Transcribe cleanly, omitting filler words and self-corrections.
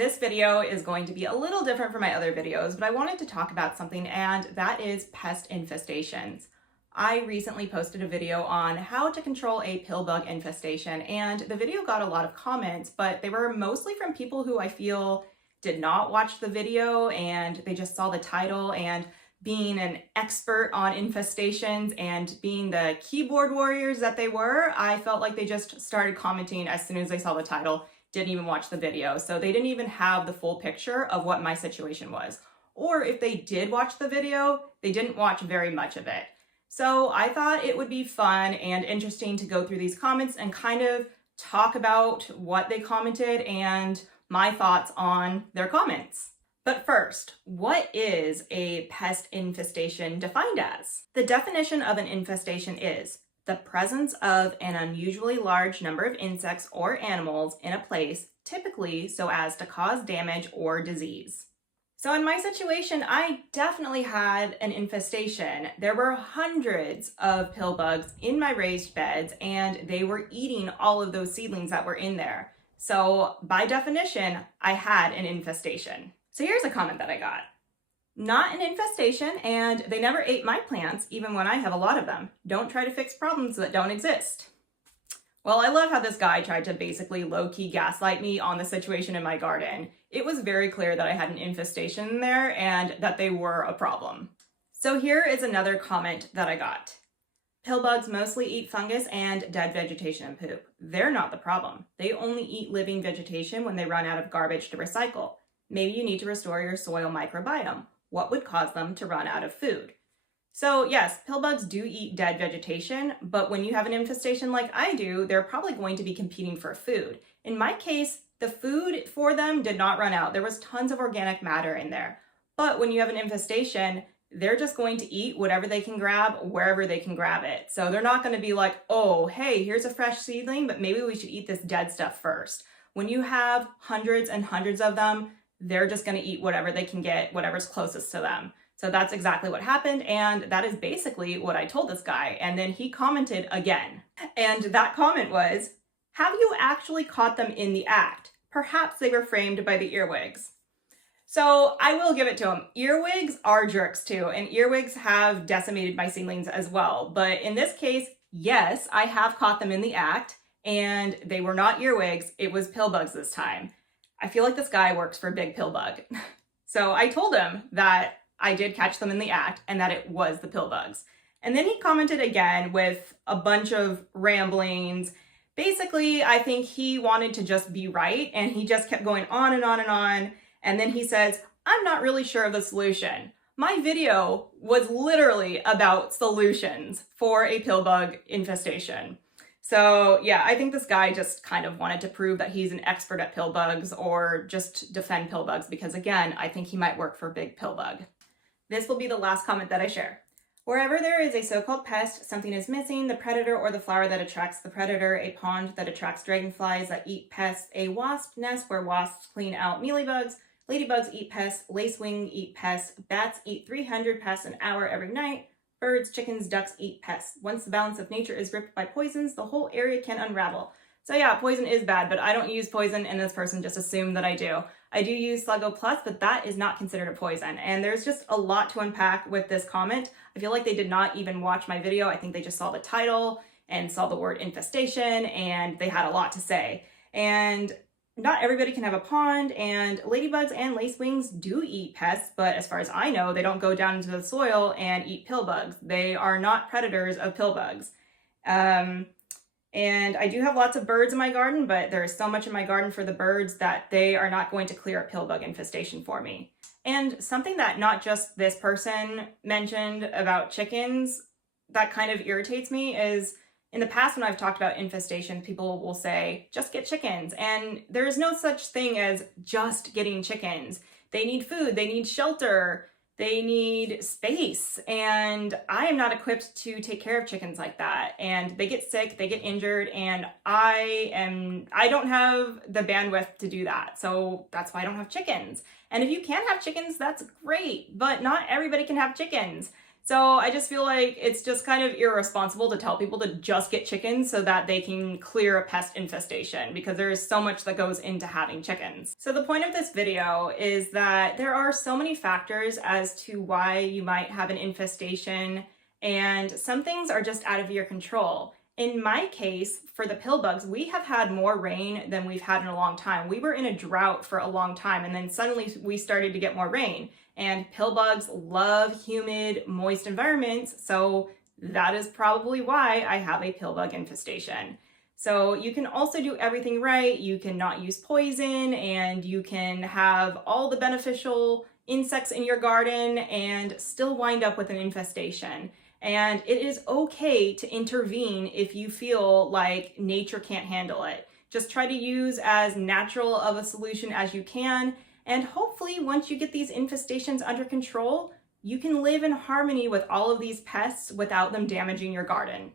This video is going to be a little different from my other videos, but I wanted to talk about something, and that is pest infestations. I recently posted a video on how to control a pill bug infestation, and the video got a lot of comments, but they were mostly from people who I feel did not watch the video and they just saw the title, and being an expert on infestations and being the keyboard warriors that they were, I felt like they just started commenting as soon as they saw the title, didn't even watch the video. So they didn't even have the full picture of what my situation was. Or if they did watch the video, they didn't watch very much of it. So I thought it would be fun and interesting to go through these comments and kind of talk about what they commented and my thoughts on their comments. But first, what is a pest infestation defined as? The definition of an infestation is the presence of an unusually large number of insects or animals in a place, typically so as to cause damage or disease. So in my situation, I definitely had an infestation. There were hundreds of pill bugs in my raised beds, and they were eating all of those seedlings that were in there. So by definition, I had an infestation. So here's a comment that I got. Not an infestation, and they never ate my plants, even when I have a lot of them. Don't try to fix problems that don't exist. Well, I love how this guy tried to basically low-key gaslight me on the situation in my garden. It was very clear that I had an infestation in there and that they were a problem. So here is another comment that I got. Pill bugs mostly eat fungus and dead vegetation and poop. They're not the problem. They only eat living vegetation when they run out of garbage to recycle. Maybe you need to restore your soil microbiome. What would cause them to run out of food? So yes, pill bugs do eat dead vegetation, but when you have an infestation like I do, they're probably going to be competing for food. In my case, the food for them did not run out. There was tons of organic matter in there. But when you have an infestation, they're just going to eat whatever they can grab, wherever they can grab it. So they're not going to be like, oh, hey, here's a fresh seedling, but maybe we should eat this dead stuff first. When you have hundreds and hundreds of them, they're just going to eat whatever they can get, whatever's closest to them. So that's exactly what happened, and that is basically what I told this guy. And then he commented again. And that comment was, have you actually caught them in the act? Perhaps they were framed by the earwigs. So I will give it to him. Earwigs are jerks too, and earwigs have decimated my seedlings as well. But in this case, yes, I have caught them in the act, and they were not earwigs, it was pill bugs this time. I feel like this guy works for Big Pill Bug. So I told him that I did catch them in the act and that it was the pill bugs. And then he commented again with a bunch of ramblings. Basically, I think he wanted to just be right, and he just kept going on and on and on. And then he says, I'm not really sure of the solution. My video was literally about solutions for a pill bug infestation. So yeah, I think this guy just kind of wanted to prove that he's an expert at pill bugs or just defend pill bugs, because again, I think he might work for Big Pill Bug. This will be the last comment that I share. Wherever there is a so-called pest, something is missing: the predator or the flower that attracts the predator, a pond that attracts dragonflies that eat pests, a wasp nest where wasps clean out mealybugs, ladybugs eat pests, lacewing eat pests, bats eat 300 pests an hour every night, birds, chickens, ducks eat pests. Once the balance of nature is ripped by poisons, the whole area can unravel. So yeah, poison is bad, but I don't use poison, and this person just assumed that I do. I do use Sluggo Plus, but that is not considered a poison. And there's just a lot to unpack with this comment. I feel like they did not even watch my video. I think they just saw the title and saw the word infestation, and they had a lot to say. And not everybody can have a pond, and ladybugs and lacewings do eat pests, but as far as I know, they don't go down into the soil and eat pill bugs. They are not predators of pill bugs. And I do have lots of birds in my garden, but there is so much in my garden for the birds that they are not going to clear a pill bug infestation for me. And something that not just this person mentioned about chickens that kind of irritates me is, in the past, when I've talked about infestation, people will say, just get chickens. And there is no such thing as just getting chickens. They need food, they need shelter, they need space. And I am not equipped to take care of chickens like that. And they get sick, they get injured, and I don't have the bandwidth to do that. So that's why I don't have chickens. And if you can have chickens, that's great, but not everybody can have chickens. So I just feel like it's just kind of irresponsible to tell people to just get chickens so that they can clear a pest infestation, because there is so much that goes into having chickens. So the point of this video is that there are so many factors as to why you might have an infestation, and some things are just out of your control. In my case, for the pill bugs, we have had more rain than we've had in a long time. We were in a drought for a long time, and then suddenly we started to get more rain. And pill bugs love humid, moist environments, so that is probably why I have a pill bug infestation. So you can also do everything right. You can not use poison, and you can have all the beneficial insects in your garden and still wind up with an infestation. And it is okay to intervene if you feel like nature can't handle it. Just try to use as natural of a solution as you can. And hopefully, once you get these infestations under control, you can live in harmony with all of these pests without them damaging your garden.